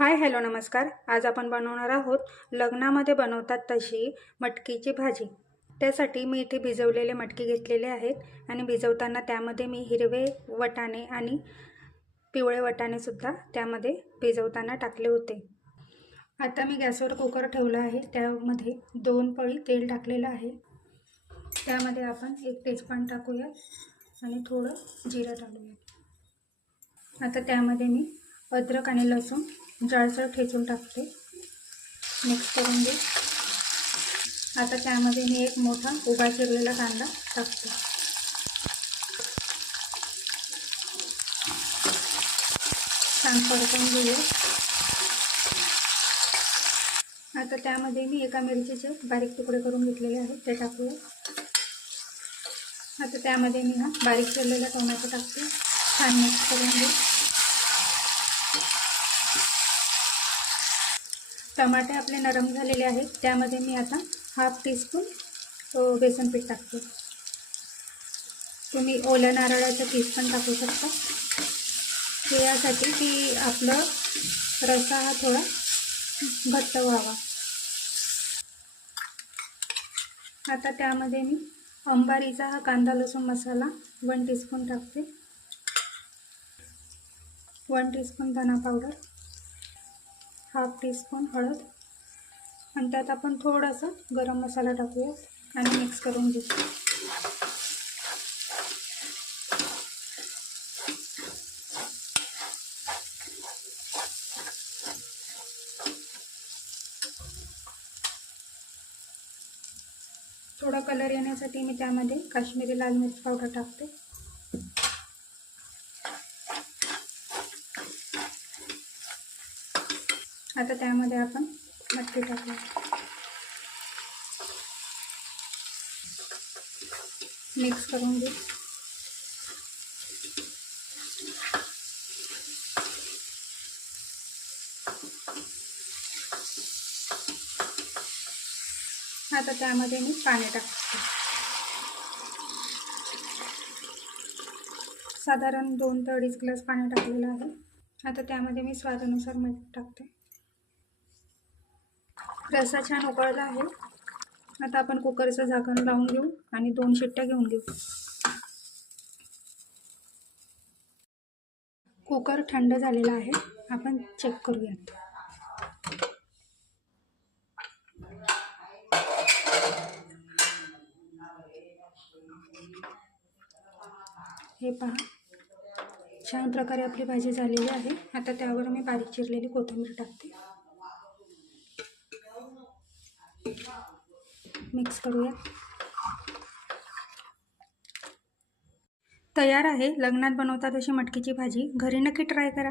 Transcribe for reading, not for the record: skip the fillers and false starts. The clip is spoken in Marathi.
हाय हॅलो नमस्कार. आज आपण बनवणार आहोत लग्नामध्ये बनवतात तशी मटकीची भाजी. त्यासाठी मी इथे भिजवलेले मटकी घेतलेले आहेत आणि भिजवताना त्यामध्ये मी हिरवे वाटाणे आणि पिवळे वाटाणेसुद्धा त्यामध्ये भिजवताना टाकले होते. आता मी गॅसवर कुकर ठेवला आहे. त्यामध्ये 2 पळी तेल टाकलेलं आहे. त्यामध्ये आपण 1 तेजपान टाकूया आणि थोडं जिरं टाकूया. आता त्यामध्ये मी अद्रक आणि लसूण जाडसर ठेचून टाकते. मिक्स करून घे. आता त्यामध्ये मी एक मोठा उभा चिरलेला कांदा टाकते. छान परतून घेऊया. आता त्यामध्ये मी एका मिरचीचे बारीक तुकडे करून घेतलेले आहेत ते टाकूया. आता त्यामध्ये मी बारीक चिरलेला टोमॅटो टाकते. छान मिक्स करून घे. टमाटे आपले नरम झालेले आहेत. त्यामध्ये मी आता हाफ टीस्पून बेसन पीठ टाकते. तुम्ही ओल्या नारळाचा किस पण टाकू शकता. हे यासाठी की आपलं रस्सा हा थोडा घट्ट व्हावा. आता त्यामध्ये मी अंबारीचा हा कांदा लसूण मसाला 1 टीस्पून टाकते. 1 टीस्पून धना पावडर, हाफ टीस्पून हळद आणि त्यात आपण थोडासा गरम मसाला टाकूया आणि मिक्स करून घेऊ. थोडा कलर येण्यासाठी मी त्यामध्ये काश्मीरी लाल मिर्च पावडर टाकते. आता त्यामध्ये आपण मटकी टाकूया. मिक्स करून घेऊ. आता त्यामध्ये मी पाणी टाकते. साधारण 2 ते 2.5 ग्लास पाणी टाकलेलं आहे. आता त्यामध्ये मी स्वादानुसार मीठ टाकते. रस्सा छान उकळला आहे. आता आपण कुकरचं झाकण लावून घेऊ आणि 2 शिट्ट्या घेऊन घेऊ. कुकर थंड झालेला आहे. आपण चेक करूयात. हे पहा, छान प्रकारे आपली भाजी झालेली आहे. आता त्यावर मी बारीक चिरलेली कोथिंबीर टाकते. मिक्स करूया. तयार आहे लग्नात बनवतात अशी मटकीची भाजी. घरी नक्की ट्राय करा.